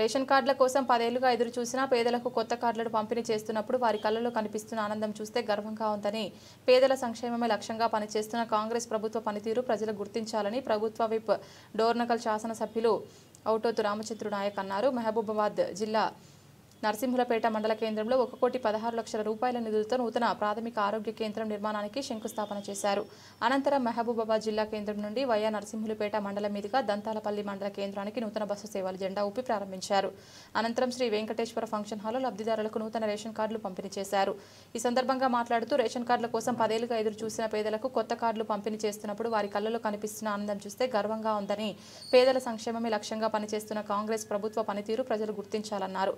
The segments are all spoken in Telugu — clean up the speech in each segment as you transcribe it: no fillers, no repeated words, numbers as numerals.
రేషన్ కార్డుల కోసం 10 ఏళ్లుగా ఎదురు చూసినా పేదలకు కొత్త కార్డులను పంపిణీ చేస్తున్నప్పుడు వారి కళ్ళలో కనిపిస్తున్న ఆనందం చూస్తే గర్వంగా ఉందని పేదల సంక్షేమమే లక్ష్యంగా పనిచేస్తున్న కాంగ్రెస్ ప్రభుత్వ పనితీరు ప్రజలు గుర్తించాలని ప్రభుత్వ విప్ డోర్నకల్ శాసనసభ్యులు ఔటోతు రామచంద్ర నాయక్ అన్నారు. మహబూబాబాద్ జిల్లా నర్సింహులపేట మండల కేంద్రంలో 1,16,00,000 రూపాయల నిధులతో నూతన ప్రాథమిక ఆరోగ్య కేంద్రం నిర్మాణానికి శంకుస్థాపన చేశారు. అనంతరం మహబూబాబాద్ జిల్లా కేంద్రం నుండి వయా నర్సింహులపేట మండలం మీదుగా దంతాలపల్లి మండల కేంద్రానికి నూతన బస్సు సేవలు జెండా ఊపి ప్రారంభించారు. అనంతరం శ్రీ వెంకటేశ్వర ఫంక్షన్ హాల్లో లబ్ధిదారులకు నూతన రేషన్ కార్డులు పంపిణీ చేశారు. ఈ సందర్భంగా మాట్లాడుతూ రేషన్ కార్డుల కోసం 10 ఏళ్లుగా ఎదురు చూసిన పేదలకు కొత్త కార్డులు పంపిణీ చేస్తున్నప్పుడు వారి కళ్ళలో కనిపిస్తున్న ఆనందం చూస్తే గర్వంగా ఉందని పేదల సంక్షేమమే లక్ష్యంగా పనిచేస్తున్న కాంగ్రెస్ ప్రభుత్వ పనితీరు ప్రజలు గుర్తించాలన్నారు.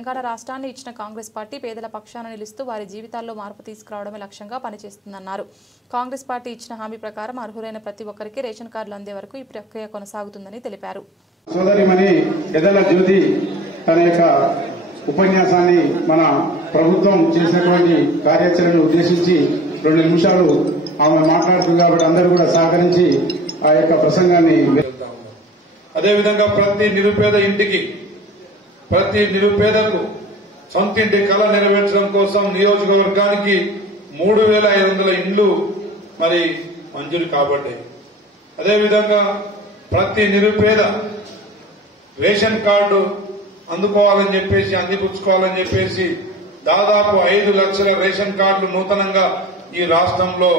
తెలంగాణ రాష్ట్రాన్ని ఇచ్చిన కాంగ్రెస్ పార్టీ పేదల పక్షాన నిలుస్తూ వారి జీవితాల్లో మార్పు తీసుకురావడమే లక్ష్యంగా పనిచేస్తుందన్నారు. కాంగ్రెస్ పార్టీ ఇచ్చిన హామీ ప్రకారం అర్హులైన ప్రతి ఒక్కరికి రేషన్ కార్డులు అందే వరకు ఈ ప్రక్రియ కొనసాగుతుందని తెలిపారు. సోదరిమణి ఎదల జ్యోతి తన యొక్క ఉపన్యాసాన్ని మన ప్రభుత్వం చేసినటువంటి కార్యాచరణను ఉద్దేశించి 2 నిమిషాలు ఆమె మాట్లాడుతుంది కాబట్టి అందరూ కూడా సహకరించి ఆ యొక్క ప్రసంగాన్ని అదేవిధంగా ప్రతి నిరుపేద ఇంటికి ప్రతి నిరుపేదకు సొంత ఇంటి కళ నెరవేర్చడం కోసం నియోజకవర్గానికి 3,500 ఇండ్లు మరి మంజూరు కాబట్టాయి. అదేవిధంగా ప్రతి నిరుపేద రేషన్ కార్డు అందుకోవాలని చెప్పేసి అందిపుచ్చుకోవాలని చెప్పేసి దాదాపు 5 లక్షల రేషన్ కార్డులు నూతనంగా ఈ రాష్ట్రంలో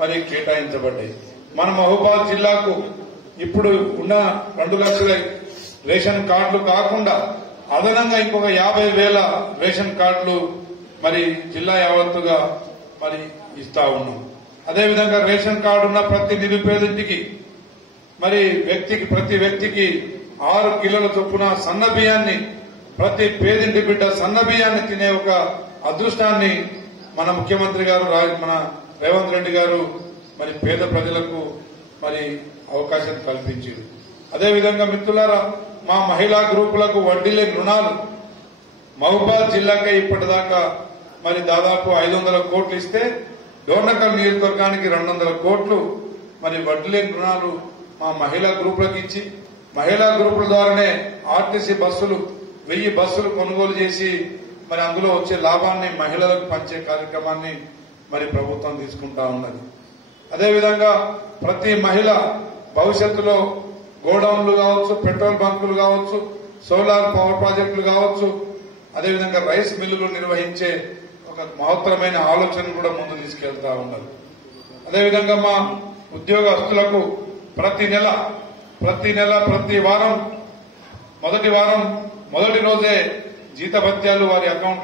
మరి కేటాయించబడ్డాయి. మన మహబూబాబాద్ జిల్లాకు ఇప్పుడు ఉన్న 2 లక్షల రేషన్ కార్డులు కాకుండా అదనంగా ఇంకొక 50,000 రేషన్ కార్డులు మరి జిల్లా యావత్తుగా మరి ఇస్తా ఉన్నాం. అదేవిధంగా రేషన్ కార్డు ఉన్న ప్రతి నిరుపేదింటికి మరి ప్రతి వ్యక్తికి 6 కిలోల చొప్పున సన్న బియ్యాన్ని ప్రతి పేదింటి బిడ్డ సన్న బియ్యాన్ని తినే ఒక అదృష్టాన్ని మన ముఖ్యమంత్రి గారు మన రేవంత్ రెడ్డి గారు మరి పేద ప్రజలకు మరి అవకాశం కల్పించారు. అదేవిధంగా మిత్రులారా, మా మహిళా గ్రూపులకు వడ్డీ లేని రుణాలు మహబూబాబాద్ జిల్లాకే ఇప్పటిదాకా మరి దాదాపు 500 కోట్లు ఇస్తే డోర్నకల్ నియోజకవర్గానికి 200 కోట్లు మరి వడ్డీ లేని రుణాలు మా మహిళా గ్రూపులకు ఇచ్చి మహిళా గ్రూపుల ద్వారానే ఆర్టీసీ బస్సులు 1000 బస్సులు కొనుగోలు చేసి మరి అందులో వచ్చే లాభాన్ని మహిళలకు పంచే కార్యక్రమాన్ని మరి ప్రభుత్వం తీసుకుంటా ఉన్నది. అదేవిధంగా ప్రతి మహిళ భవిష్యత్తులో గోడౌన్లు కావచ్చు, పెట్రోల్ బంకులు కావచ్చు, సోలార్ పవర్ ప్రాజెక్టులు కావచ్చు, అదేవిధంగా రైస్ మిల్లులు నిర్వహించే ఒక మహత్తరమైన ఆలోచన కూడా ముందు తీసుకెళ్తా ఉన్నారు. అదేవిధంగా మా ఉద్యోగస్తులకు ప్రతి నెల ప్రతి వారం మొదటి రోజే జీతభత్యాలు వారి అకౌంట్